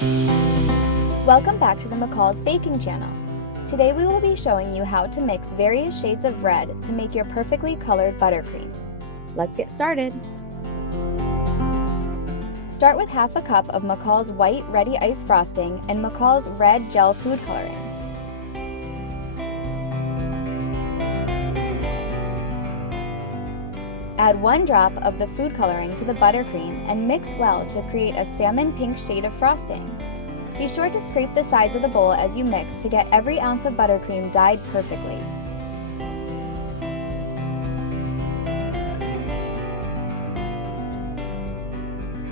Welcome back to the McCall's Baking Channel. Today we will be showing you how to mix various shades of red to make your perfectly colored buttercream. Let's get started. Start with half a cup of McCall's white ReadyIce frosting and McCall's red gel food coloring. Add 1 drop of the food coloring to the buttercream and mix well to create a salmon pink shade of frosting. Be sure to scrape the sides of the bowl as you mix to get every ounce of buttercream dyed perfectly.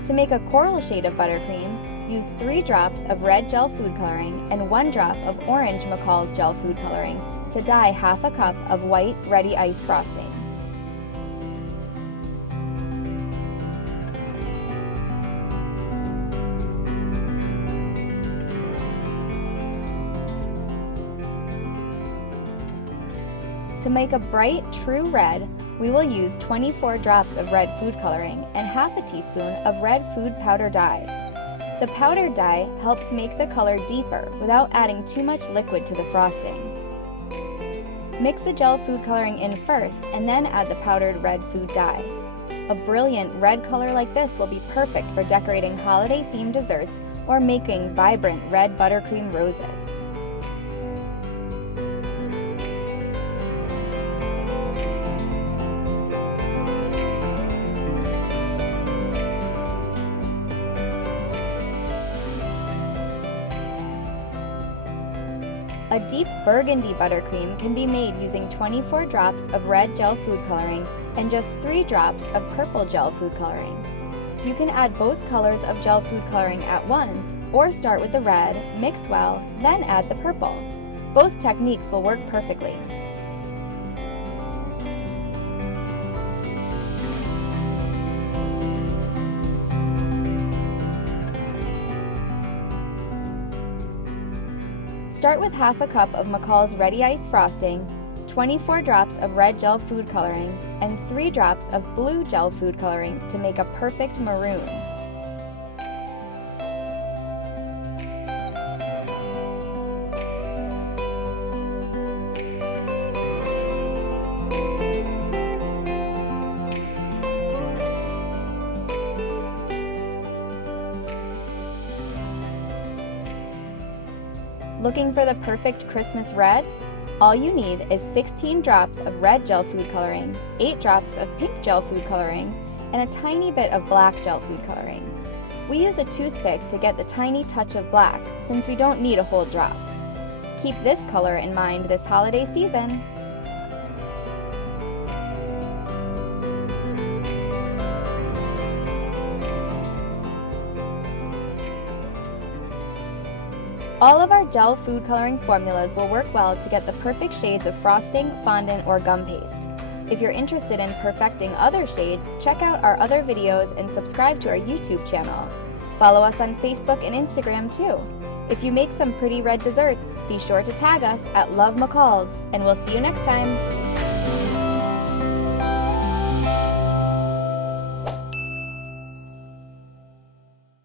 To make a coral shade of buttercream, use 3 drops of red gel food coloring and 1 drop of orange McCall's gel food coloring to dye half a cup of white ReadyIce frosting. To make a bright, true red, we will use 24 drops of red food coloring and half a teaspoon of red food powder dye. The powdered dye helps make the color deeper without adding too much liquid to the frosting. Mix the gel food coloring in first and then add the powdered red food dye. A brilliant red color like this will be perfect for decorating holiday-themed desserts or making vibrant red buttercream roses. A deep burgundy buttercream can be made using 24 drops of red gel food coloring and just 3 drops of purple gel food coloring. You can add both colors of gel food coloring at once, or start with the red, mix well, then add the purple. Both techniques will work perfectly. Start with half a cup of McCall's ReadyIce frosting, 24 drops of red gel food coloring, and 3 drops of blue gel food coloring to make a perfect maroon. Looking for the perfect Christmas red? All you need is 16 drops of red gel food coloring, 8 drops of pink gel food coloring, and a tiny bit of black gel food coloring. We use a toothpick to get the tiny touch of black since we don't need a whole drop. Keep this color in mind this holiday season. All of our gel food coloring formulas will work well to get the perfect shades of frosting, fondant, or gum paste. If you're interested in perfecting other shades, check out our other videos and subscribe to our YouTube channel. Follow us on Facebook and Instagram too. If you make some pretty red desserts, be sure to tag us at Love McCall's, and we'll see you next time.